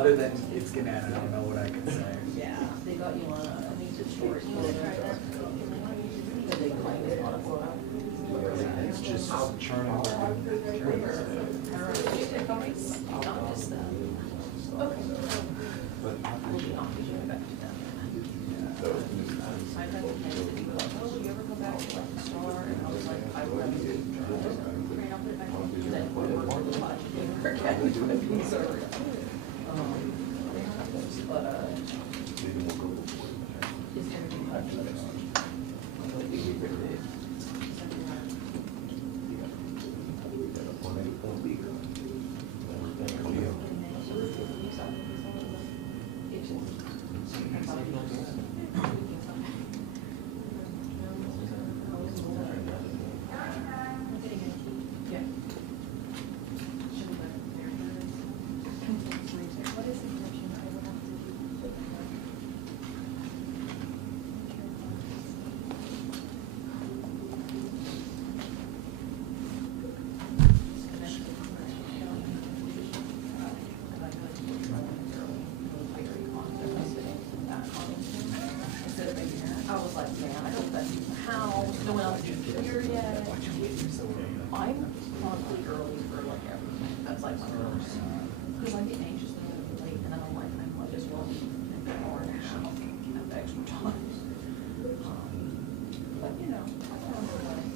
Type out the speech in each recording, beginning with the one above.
Other than it's gonna end, I don't know what I can say. Yeah, they got you on a storage builder. They claim it's on a floor. It's just churning over. Not just that. Okay. We'll be on to go back to them. My friend was like, oh, will you ever go back to like the Star? And I was like, I would love to. Then we worked with the lodge. But it's gonna be much better. I was like, man, I don't know how, no one else is here yet. I'm probably early for like everything. That's like my first. Because I get anxious when I'm late, and then I'm like, I might as well be an hour and a half of extra time. But you know, I found a way.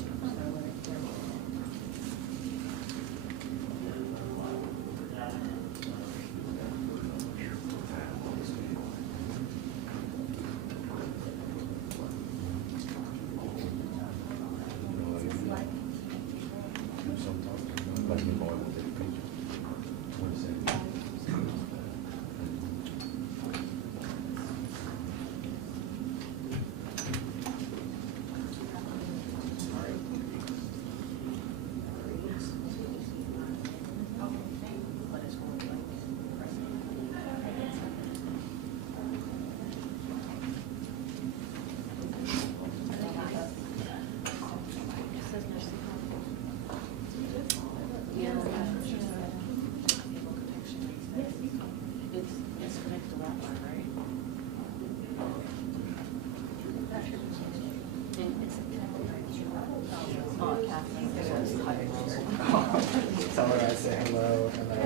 Tell her I say hello, and then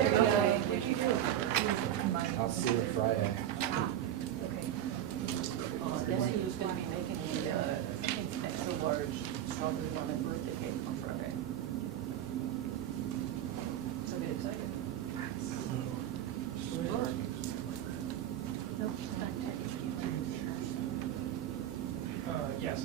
I'll see her Friday. Guess who's going to be making the extra large strawberry lemon birthday cake on Friday? So get excited. Sure. Nope, not Yes.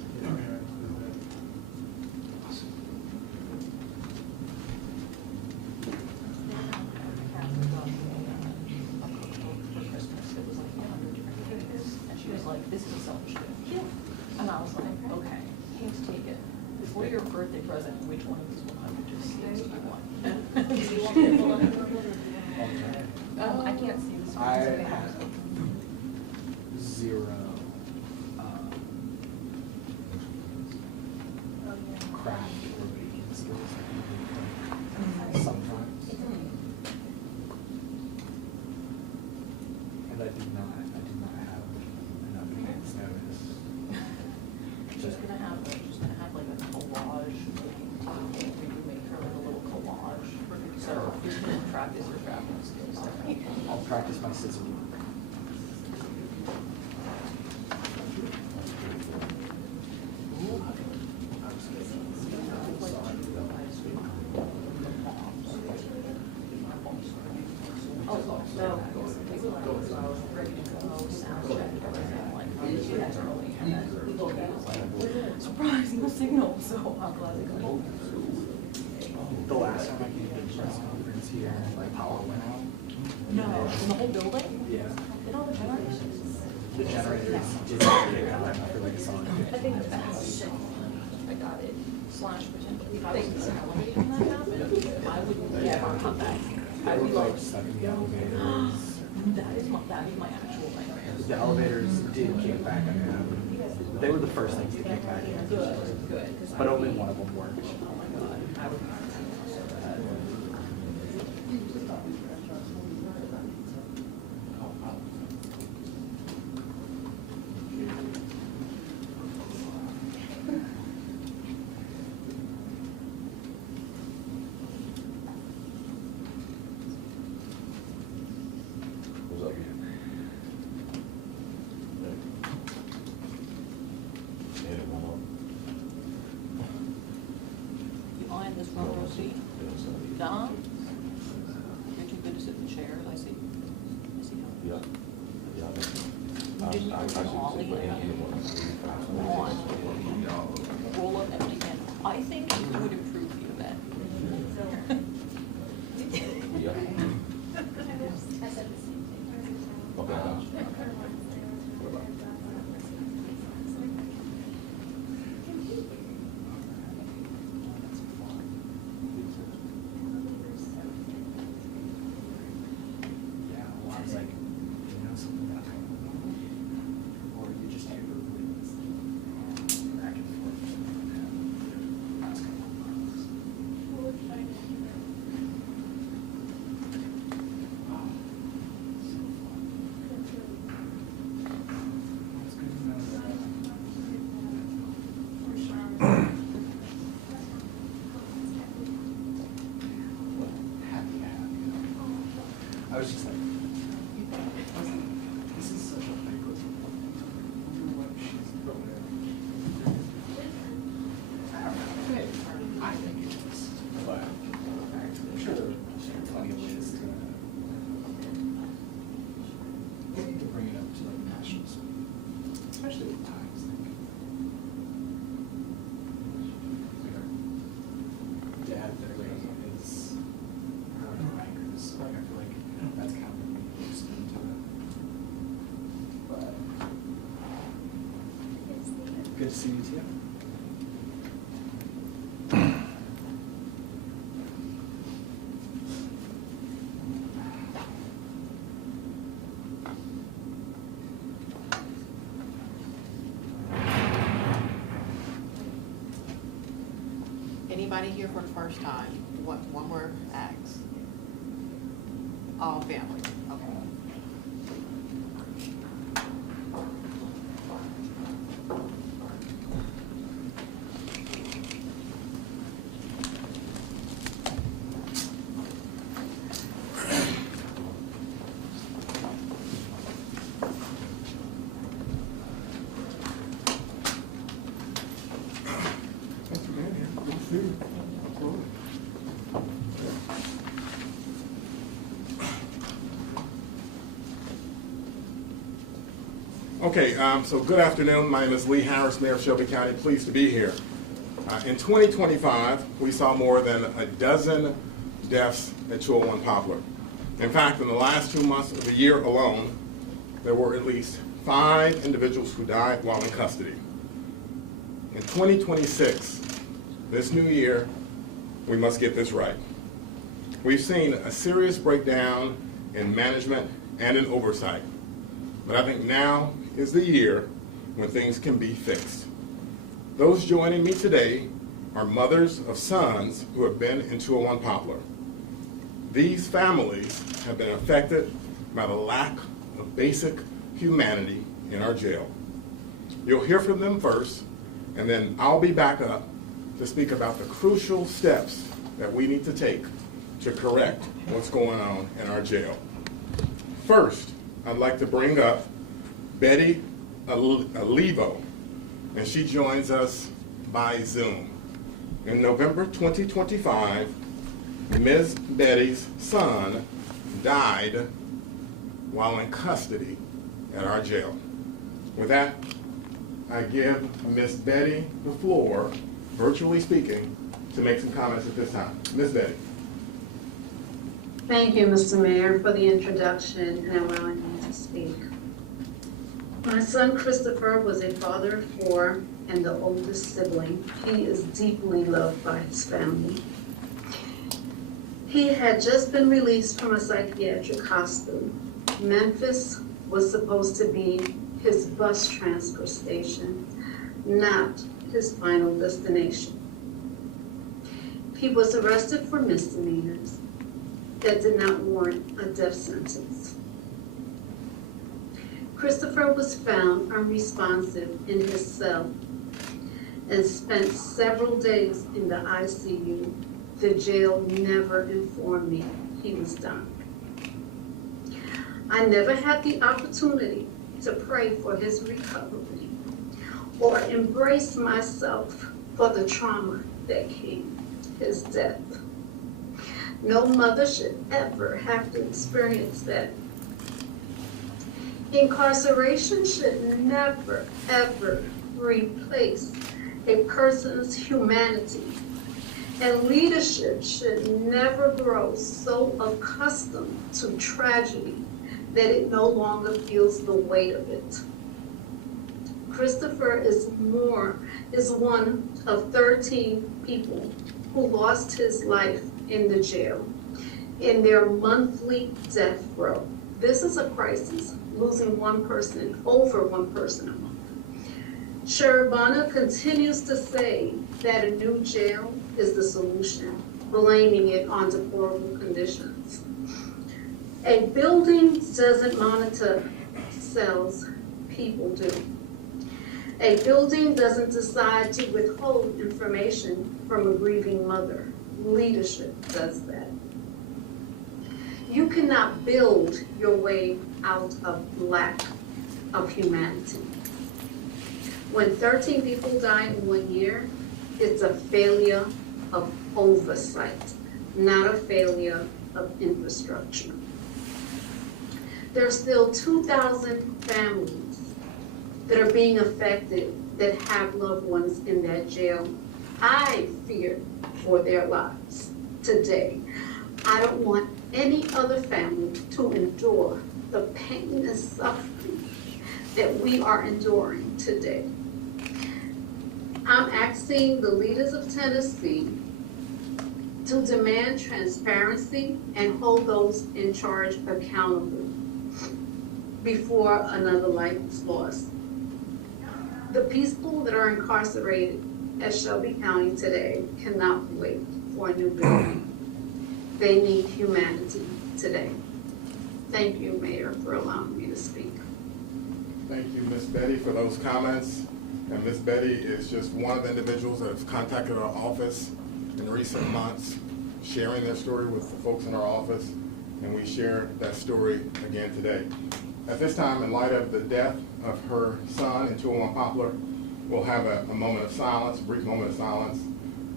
This is so much good. Yeah. And I was like, okay, let's take it. For your birthday present, which one of these 100 just seems to be one? I can't see this one. I have 0 craft or baking skills. Sometimes. And I did not have enough advance notice. She's gonna have like a collage. Maybe make her like a little collage. So she's gonna practice her crafting skills. I'll practice my sizzle. Surprise, no signal, so I'm glad they got The last time I came to the press conference here, like power went out. No, in the whole building? Yeah. Did all the generators? The generators didn't get out for like a solid I 15 think minutes. that's, I got it, slash potentially, if I was celebrating when that happened, I would never come back. I would be like, Stuck in the elevators. that is my actual nightmare. The elevators did kick back in. They were the first things to kick back in. Good, good. 'Cause But only one of them worked. oh my God, I would be so bad. see. Don? You're too good to sit in the chair, I see. I see how. Yeah. You didn't put an ollie on. Roll up empty hand. I think it would improve you then. Yeah. Okay, I got you. Yeah, well, I was like, you know, something that I don't know. Or you just hear back and forth. Last couple of months. Oh, so fun. It's good to know that. Happy to have you. I was just like, this is such a big deal. I wonder what she's doing. I think it is, but I'm sure there are plenty of ways to. We need to bring it up to like national speed, especially with times like. Dad literally is, I don't know, anchors, like I feel like that's kind of what we used into it. But, good to see you too. Anybody here for the first time? One more ask. All family, okay. Okay, so good afternoon. My name is Lee Harris, Mayor of Shelby County. Pleased to be here. In 2025, we saw more than a dozen deaths at 201 Poplar. In fact, in the last 2 months of the year alone, there were at least 5 individuals who died while in custody. In 2026, this new year, we must get this right. We've seen a serious breakdown in management and in oversight, but I think now is the year when things can be fixed. Those joining me today are mothers of sons who have been in 201 Poplar. These families have been affected by the lack of basic humanity in our jail. You'll hear from them first, and then I'll be back up to speak about the crucial steps that we need to take to correct what's going on in our jail. First, I'd like to bring up Betty Alivo, and she joins us by Zoom. In November 2025, Ms. Betty's son died while in custody at our jail. With that, I give Ms. Betty the floor, virtually speaking, to make some comments at this time. Ms. Betty. Thank you, Mr. Mayor, for the introduction and allowing me to speak. My son Christopher was a father of 4 and the oldest sibling. He is deeply loved by his family. He had just been released from a psychiatric hospital. Memphis was supposed to be his bus transfer station, not his final destination. He was arrested for misdemeanors that did not warrant a death sentence. Christopher was found unresponsive in his cell and spent several days in the ICU. The jail never informed me he was done. I never had the opportunity to pray for his recovery or embrace myself for the trauma that came, his death. No mother should ever have to experience that. Incarceration should never, ever replace a person's humanity. And leadership should never grow so accustomed to tragedy that it no longer feels the weight of it. Christopher is one of 13 people who lost his life in the jail in their monthly death row. This is a crisis, losing over one person a month. Sheribana continues to say that a new jail is the solution, blaming it on deplorable conditions. A building doesn't monitor cells, people do. A building doesn't decide to withhold information from a grieving mother. Leadership does that. You cannot build your way out of lack of humanity. When 13 people die in 1 year, it's a failure of oversight, not a failure of infrastructure. There are still 2,000 families that are being affected that have loved ones in that jail. I fear for their lives today. I don't want any other family to endure the pain and suffering that we are enduring today. I'm asking the leaders of Tennessee to demand transparency and hold those in charge accountable before another life is lost. The people that are incarcerated at Shelby County today cannot wait for a new building. They need humanity today. Thank you, Mayor, for allowing me to speak. Thank you, Ms. Betty, for those comments. And Ms. Betty is just one of the individuals that has contacted our office in recent months, sharing their story with the folks in our office, and we share that story again today. At this time, in light of the death of her son in 201 Poplar, we'll have a moment of silence, a brief moment of silence.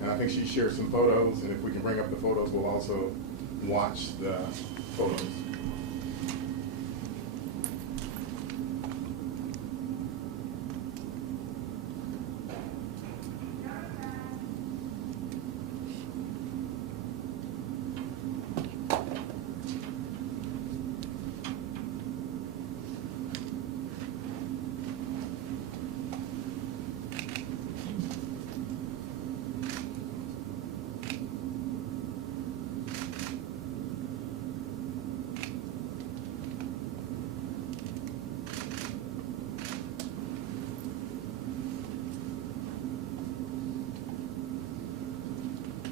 And I think she shared some photos, and if we can bring up the photos, we'll also watch the photos.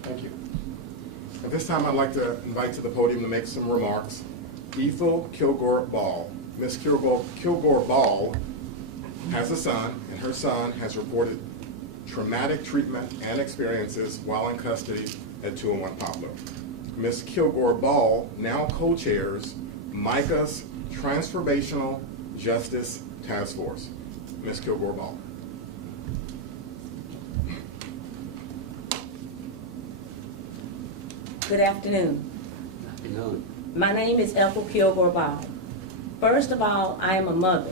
Thank you. At this time, I'd like to invite to the podium to make some remarks Ethel Kilgore Ball. Ms. Kilgore Ball has a son, and her son has reported traumatic treatment and experiences while in custody at 201 Poplar. Ms. Kilgore Ball now co-chairs MICA's Transformational Justice Task Force. Ms. Kilgore Ball. Good afternoon. Good afternoon. My name is Ethel Kilgore Ball. First of all, I am a mother,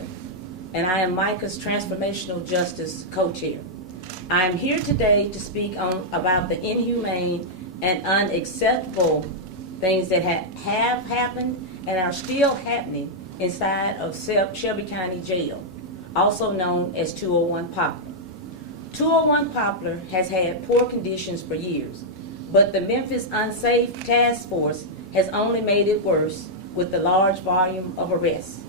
and I am MICA's Transformational Justice Co-Chair. I am here today to speak about the inhumane and unacceptable things that have happened and are still happening inside of Shelby County Jail, also known as 201 Poplar. 201 Poplar has had poor conditions for years, but the Memphis Unsafe Task Force has only made it worse with the large volume of arrests.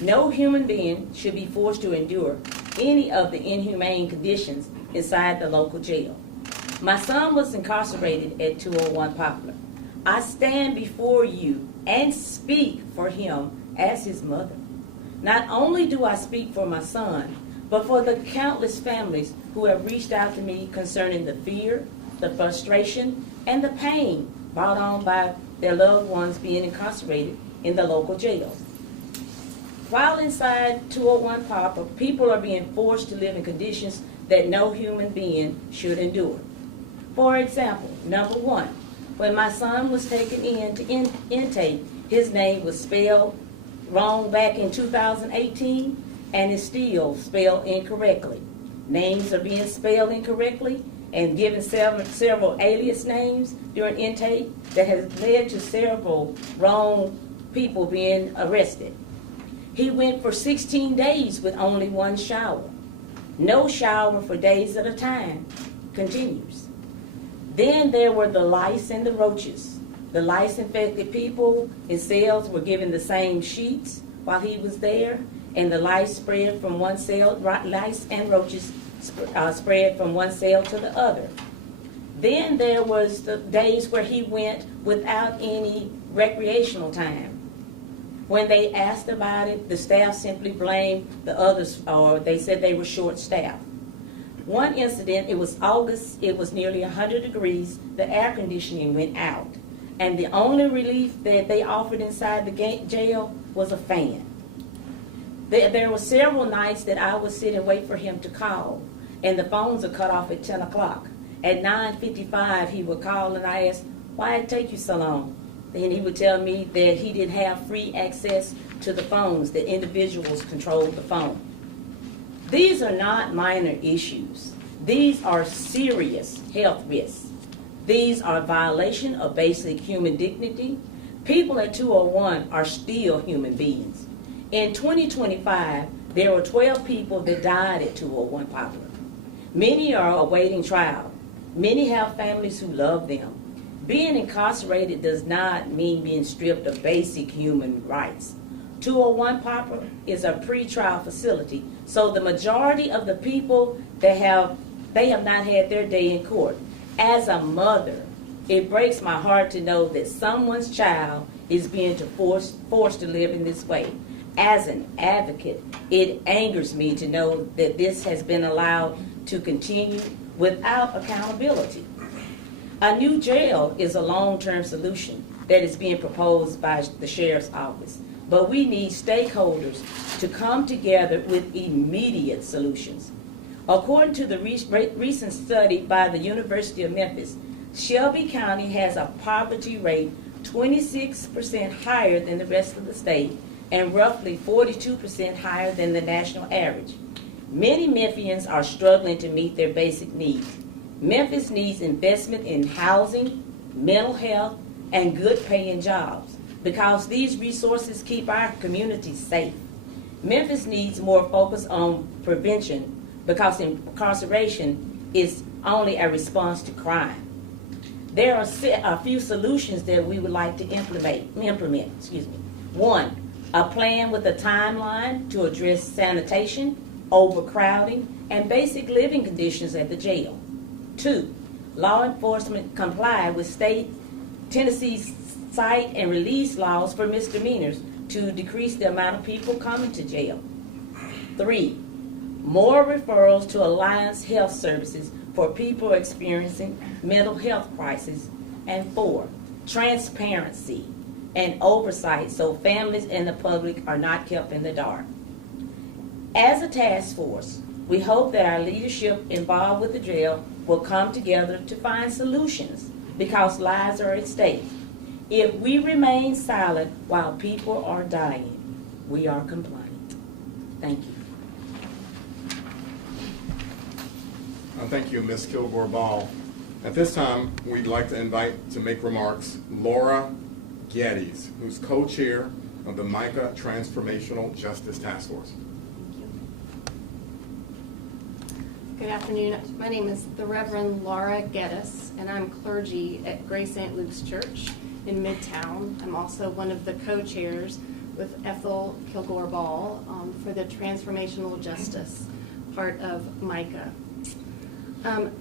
No human being should be forced to endure any of the inhumane conditions inside the local jail. My son was incarcerated at 201 Poplar. I stand before you and speak for him as his mother. Not only do I speak for my son, but for the countless families who have reached out to me concerning the fear, the frustration, and the pain brought on by their loved ones being incarcerated in the local jails. While inside 201 Poplar, people are being forced to live in conditions that no human being should endure. For example, number one, When my son was taken in to intake, his name was spelled wrong back in 2018, and is still spelled incorrectly. Names are being spelled incorrectly and given several alias names during intake that has led to several wrong people being arrested. He went for 16 days with only one shower. No shower for days at a time continues. Then there were the lice and the roaches. The lice-infected people in cells were given the same sheets while he was there, and the lice spread from one cell, lice and roaches spread from one cell to the other. Then there was the days where he went without any recreational time. When they asked about it, the staff simply blamed the others, or they said they were short-staffed. One incident, it was August, it was nearly 100 degrees, the air conditioning went out, and the only relief that they offered inside the jail was a fan. There were several nights that I would sit and wait for him to call, and the phones are cut off at 10 o'clock. At 9:55, he would call, and I asked, why did it take you so long? And he would tell me that he didn't have free access to the phones, that individuals controlled the phone. These are not minor issues. These are serious health risks. These are a violation of basic human dignity. People at 201 are still human beings. In 2025, there were 12 people that died at 201 Poplar. Many are awaiting trial. Many have families who love them. Being incarcerated does not mean being stripped of basic human rights. 201 Poplar is a pre-trial facility, so the majority of the people they have not had their day in court. As a mother, it breaks my heart to know that someone's child is being forced to live in this way. As an advocate, it angers me to know that this has been allowed to continue without accountability. A new jail is a long-term solution that is being proposed by the Sheriff's Office, but we need stakeholders to come together with immediate solutions. According to the recent study by the University of Memphis, Shelby County has a poverty rate 26% higher than the rest of the state and roughly 42% higher than the national average. Many Memphians are struggling to meet their basic needs. Memphis needs investment in housing, mental health, and good paying jobs because these resources keep our communities safe. Memphis needs more focus on prevention because incarceration is only a response to crime. There are a few solutions that we would like to implement. One, a plan with a timeline to address sanitation, overcrowding, and basic living conditions at the jail. 2, law enforcement comply with Tennessee's cite and release laws for misdemeanors to decrease the amount of people coming to jail. 3, more referrals to Alliance Health Services for people experiencing mental health crises. And 4, transparency and oversight so families and the public are not kept in the dark. As a task force, we hope that our leadership involved with the jail will come together to find solutions because lives are at stake. If we remain silent while people are dying, we are compliant. Thank you. Thank you, Ms. Kilgore-Ball. At this time, we'd like to invite to make remarks Laura Geddes, who's co-chair of the MICA Transformational Justice Task Force. Good afternoon. My name is the Reverend Laura Geddes, and I'm clergy at Grace St. Luke's Church in Midtown. I'm also one of the co-chairs with Ethel Kilgore-Ball for the Transformational Justice part of MICA.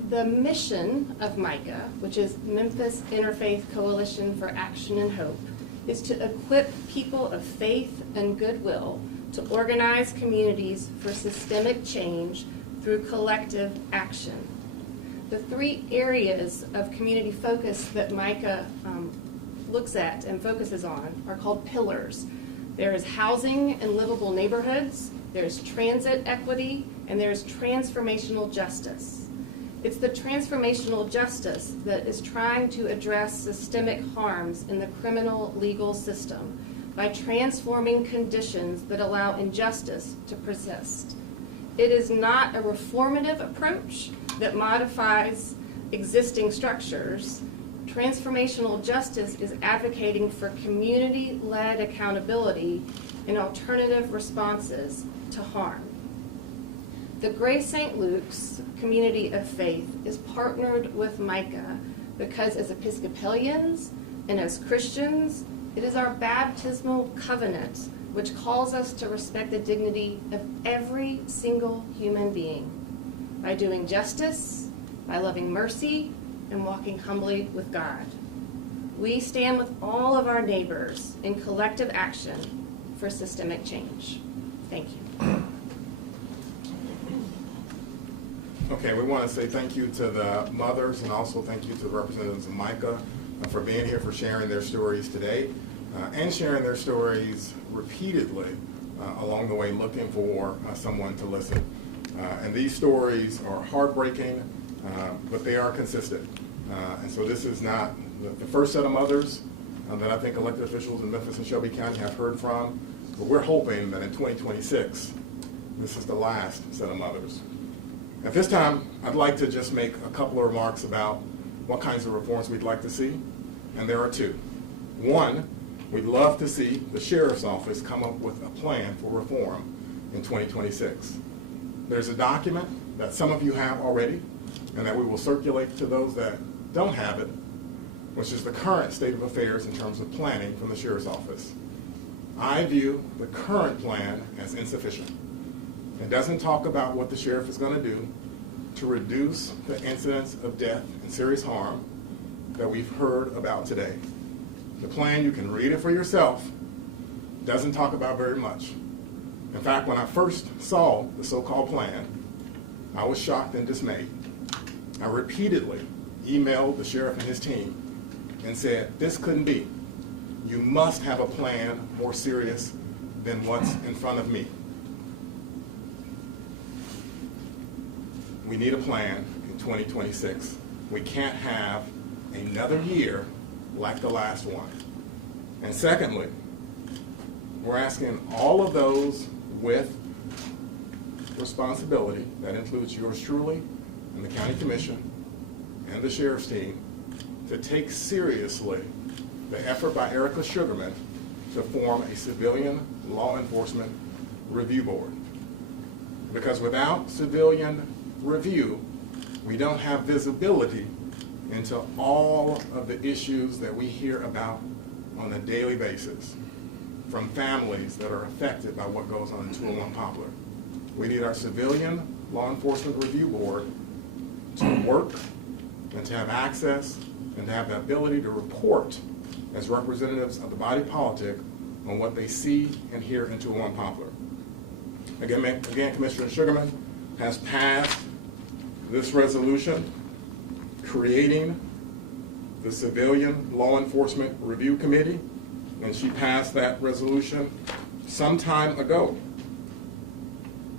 The mission of MICA, which is Memphis Interfaith Coalition for Action and Hope, is to equip people of faith and goodwill to organize communities for systemic change through collective action. The 3 areas of community focus that MICA looks at and focuses on are called pillars. There is housing and livable neighborhoods, there's transit equity, and there's transformational justice. It's the transformational justice that is trying to address systemic harms in the criminal legal system by transforming conditions that allow injustice to persist. It is not a reformative approach that modifies existing structures. Transformational justice is advocating for community-led accountability and alternative responses to harm. The Grace St. Luke's Community of Faith is partnered with Micah because as Episcopalians and as Christians, it is our baptismal covenant which calls us to respect the dignity of every single human being by doing justice, by loving mercy, and walking humbly with God. We stand with all of our neighbors in collective action for systemic change. Thank you. Okay, we want to say thank you to the mothers and also thank you to the representatives of Micah for being here, for sharing their stories today and sharing their stories repeatedly along the way, looking for someone to listen. And these stories are heartbreaking, but they are consistent. And so this is not the first set of mothers that I think elected officials in Memphis and Shelby County have heard from, but we're hoping that in 2026, this is the last set of mothers. At this time, I'd like to just make a couple of remarks about what kinds of reforms we'd like to see, and there are two. One, we'd love to see the Sheriff's Office come up with a plan for reform in 2026. There's a document that some of you have already, and that we will circulate to those that don't have it, which is the current state of affairs in terms of planning from the Sheriff's Office. I view the current plan as insufficient. It doesn't talk about what the sheriff is going to do to reduce the incidence of death and serious harm that we've heard about today. The plan, you can read it for yourself, doesn't talk about very much. In fact, when I first saw the so-called plan, I was shocked and dismayed. I repeatedly emailed the sheriff and his team and said, this couldn't be. You must have a plan more serious than what's in front of me. We need a plan in 2026. We can't have another year like the last one. And secondly, we're asking all of those with responsibility, that includes yours truly and the county commission and the sheriff's team, to take seriously the effort by Erica Sugarman to form a civilian law enforcement review board. Because without civilian review, we don't have visibility into all of the issues that we hear about on a daily basis from families that are affected by what goes on in 201 Poplar. We need our civilian law enforcement review board to work and to have access and to have the ability to report as representatives of the body politic on what they see and hear in 201 Poplar. Again, Commissioner Sugarman has passed this resolution creating the Civilian Law Enforcement Review Committee, and she passed that resolution some time ago.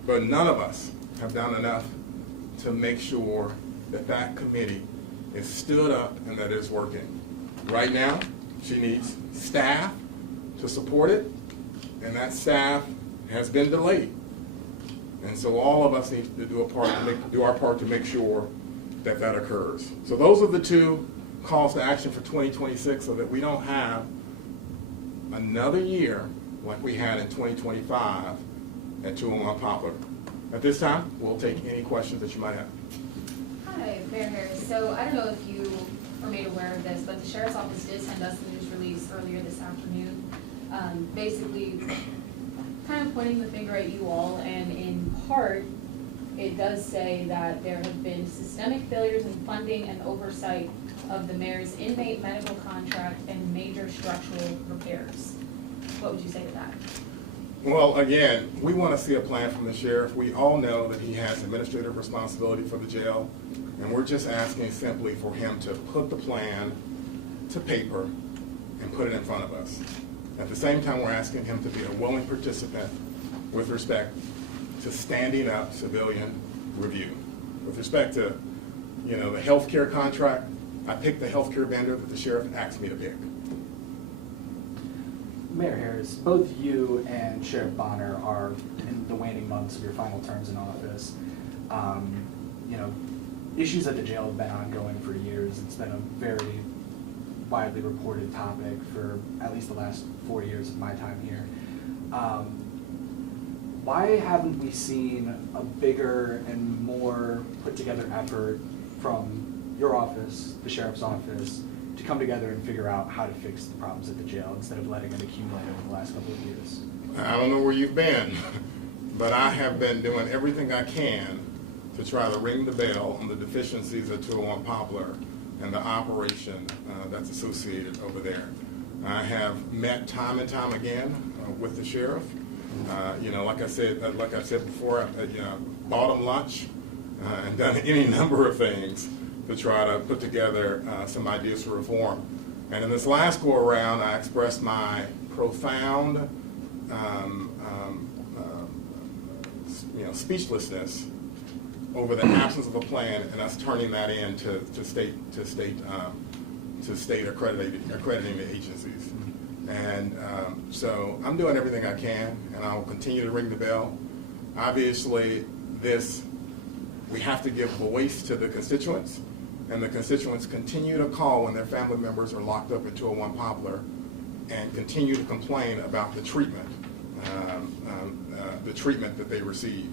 But none of us have done enough to make sure that that committee is stood up and that it's working. Right now, she needs staff to support it, and that staff has been delayed. And so all of us need to do our part to make sure that that occurs. So those are the two calls to action for 2026, so that we don't have another year like we had in 2025 at 201 Poplar. At this time, we'll take any questions that you might have. Hi, Mayor Harris. So I don't know if you are made aware of this, but the Sheriff's Office did send us a news release earlier this afternoon, basically kind of pointing the finger at you all, and in part, it does say that there have been systemic failures in funding and oversight of the mayor's inmate medical contract and major structural repairs. What would you say to that? Well, again, we want to see a plan from the sheriff. We all know that he has administrative responsibility for the jail, and we're just asking simply for him to put the plan to paper and put it in front of us. At the same time, we're asking him to be a willing participant with respect to standing up civilian review. With respect to the healthcare contract, I picked the healthcare vendor that the sheriff asked me to pick. Mayor Harris, both you and Sheriff Bonner are in the waning months of your final terms in office. Issues at the jail have been ongoing for years. It's been a very widely reported topic for at least the last 4 years of my time here. Why haven't we seen a bigger and more put together effort from your office, the sheriff's office, to come together and figure out how to fix the problems at the jail instead of letting it accumulate over the last couple of years? I don't know where you've been, but I have been doing everything I can to try to ring the bell on the deficiencies at 201 Poplar and the operation that's associated over there. I have met time and time again with the sheriff. Like I said before, I've bought him lunch and done any number of things to try to put together some ideas for reform. And in this last go around, I expressed my profound speechlessness over the absence of a plan and us turning that in to state accrediting the agencies. And so I'm doing everything I can, and I'll continue to ring the bell. Obviously, we have to give voice to the constituents, and the constituents continue to call when their family members are locked up at 201 Poplar and continue to complain about the treatment that they receive.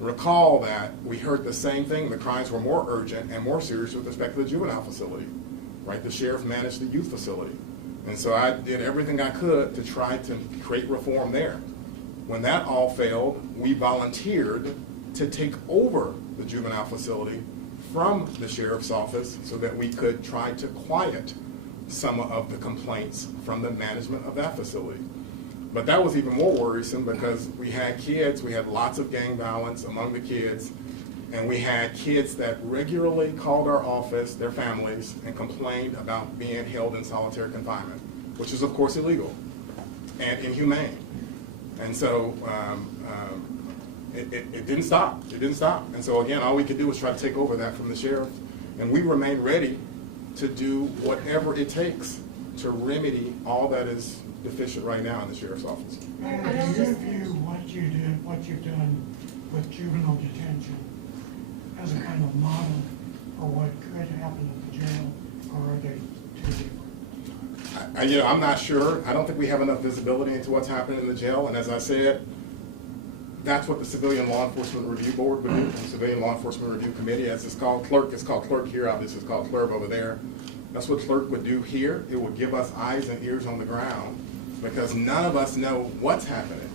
Recall that we heard the same thing. The crimes were more urgent and more serious with respect to the juvenile facility, right? The sheriff managed the youth facility. And so I did everything I could to try to create reform there. When that all failed, we volunteered to take over the juvenile facility from the sheriff's office so that we could try to quiet some of the complaints from the management of that facility. But that was even more worrisome because we had lots of gang violence among the kids, and we had kids that regularly called our office, their families, and complained about being held in solitary confinement, which is of course illegal and inhumane. And so it didn't stop. It didn't stop. And so again, all we could do was try to take over that from the sheriff, and we remain ready to do whatever it takes to remedy all that is deficient right now in the sheriff's office. Do you view what you've done with juvenile detention as a kind of model for what could happen at the jail, or are they too different? I'm not sure. I don't think we have enough visibility into what's happening in the jail, and as I said, that's what the Civilian Law Enforcement Review Board would do, the Civilian Law Enforcement Review Committee, as it's called clerk. It's called clerk here, obviously it's called clerk over there. That's what clerk would do here. It would give us eyes and ears on the ground because none of us know what's happening.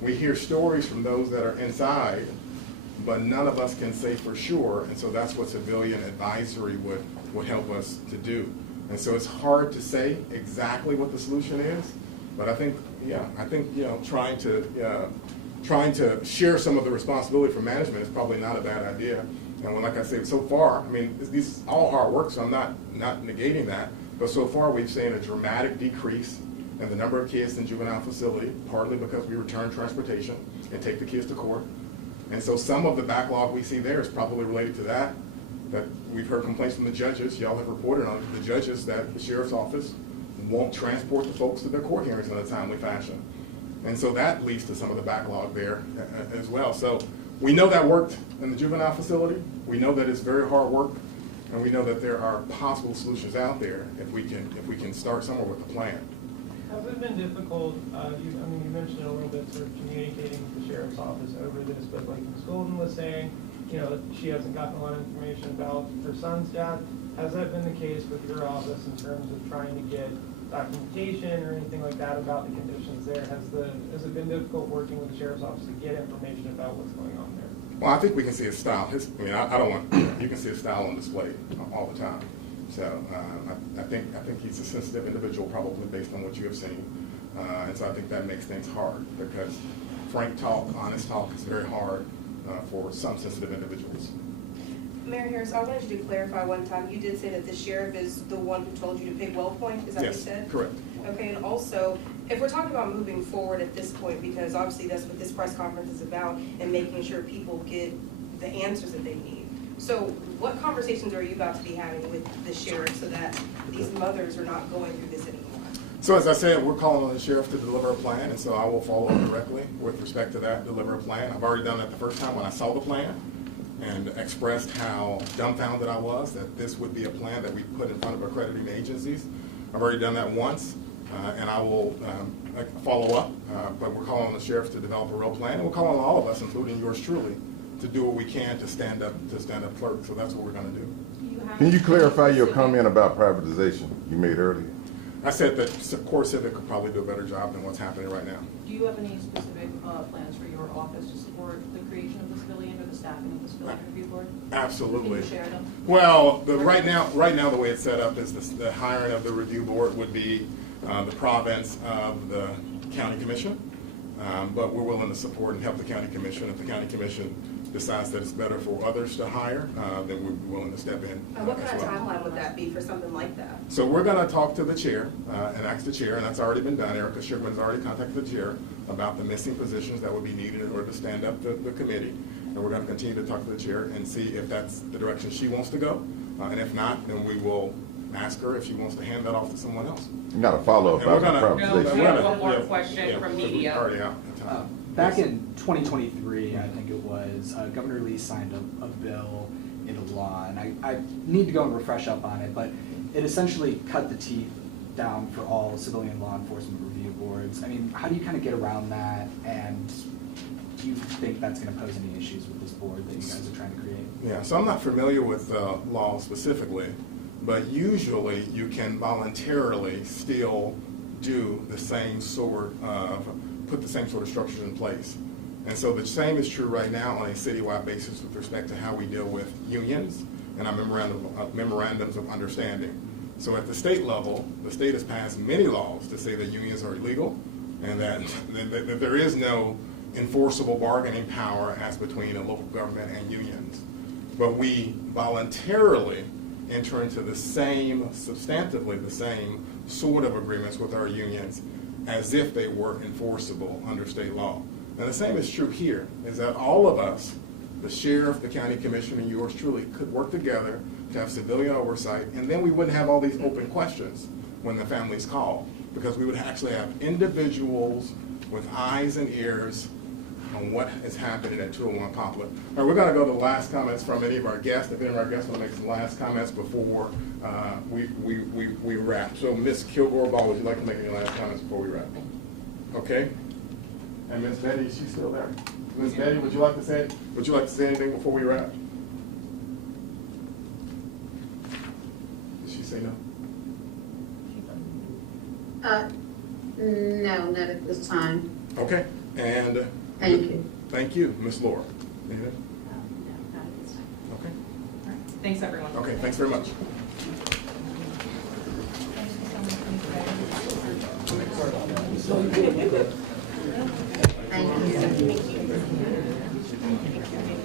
We hear stories from those that are inside, but none of us can say for sure, and so that's what civilian advisory would help us to do. And so it's hard to say exactly what the solution is, but I think trying to share some of the responsibility for management is probably not a bad idea. And like I said, so far, this is all hard work, so I'm not negating that, but so far we've seen a dramatic decrease in the number of kids in juvenile facility, partly because we return transportation and take the kids to court. And so some of the backlog we see there is probably related to that we've heard complaints from the judges, y'all have reported on it, the judges that the sheriff's office won't transport the folks to their court hearings in a timely fashion. And so that leads to some of the backlog there as well. So we know that worked in the juvenile facility. We know that it's very hard work, and we know that there are possible solutions out there if we can start somewhere with a plan. Has it been difficult, you mentioned it a little bit, sort of communicating with the sheriff's office over this, but like Ms. Golden was saying, she hasn't gotten a lot of information about her son's death. Has that been the case with your office in terms of trying to get documentation or anything like that about the conditions there? Has it been difficult working with the sheriff's office to get information about what's going on there? Well, I think we can see his style. You can see his style on display all the time. So I think he's a sensitive individual, probably based on what you have seen. And so I think that makes things hard because frank talk, honest talk is very hard for some sensitive individuals. Mayor Harris, I wanted you to clarify one time. You did say that the sheriff is the one who told you to pick WellPoint. Is that what you said? Yes, correct. Okay, and also, if we're talking about moving forward at this point, because obviously that's what this press conference is about, and making sure people get the answers that they need. So what conversations are you about to be having with the sheriff so that these mothers are not going through this anymore? So as I said, we're calling on the sheriff to deliver a plan, and so I will follow up directly with respect to that, deliver a plan. I've already done that the first time when I saw the plan and expressed how dumbfounded I was that this would be a plan that we put in front of accrediting agencies. I've already done that once, and I will follow up, but we're calling on the sheriff to develop a real plan, and we're calling on all of us, including yours truly, to do what we can to stand up clerk. So that's what we're going to do. Can you clarify your comment about privatization you made earlier? I said that Core Civic could probably do a better job than what's happening right now. Do you have any specific plans for your office to support the creation of the civilian or the staffing of the civilian review board? Absolutely. Can you share them? Well, right now the way it's set up is the hiring of the review board would be the province of the county commission, but we're willing to support and help the county commission. If the county commission decides that it's better for others to hire, then we're willing to step in. What kind as of well. timeline would that be for something like that? So we're going to talk to the chair and ask the chair, and that's already been done. Erica Sugarman's already contacted the chair about the missing positions that would be needed in order to stand up the committee. And we're going to continue to talk to the chair and see if that's the direction she wants to go. And if not, then we will ask her if she wants to hand that off to someone else. You got to follow up And we're about the gonna- No, privatization. we we're have gonna- one more yeah, question yeah, from so we're media. already out of time. Back in 2023, I think it was, Governor Lee signed a bill into law, and I need to go and refresh up on it, but it essentially cut the teeth down for all civilian law enforcement review boards. I mean, how do you kind of get around that, and do you think that's going to pose any issues with this board that you guys are trying to create? Yeah, so I'm not familiar with law specifically, but usually you can voluntarily still do the same sort of, put the same sort of structures in place. And so the same is true right now on a citywide basis with respect to how we deal with unions and our memorandums of understanding. So at the state level, the state has passed many laws to say that unions are illegal and that there is no enforceable bargaining power as between a local government and unions. But we voluntarily enter into the same, substantively the same sort of agreements with our unions as if they were enforceable under state law. And the same is true here, is that all of us, the sheriff, the county commissioner, and yours truly, could work together to have civilian oversight, and then we wouldn't have all these open questions when the families call, because we would actually have individuals with eyes and ears on what is happening at 201 Poplar. All right, we're going to go to the last comments from any of our guests. If any of our guests want to make some last comments before we wrap. So Ms. Kilgore-Ball, would you like to make any last comments before we wrap? Okay. And Ms. Betty, is she still there? Ms. Betty, would you like to say anything before we wrap? Did she say no? No, not at this time. Okay. And Thank you. Thank you, Ms. Laura. Anything? No, not at this time. Okay. All right. Thanks, everyone. Okay, thanks very much. Thank you.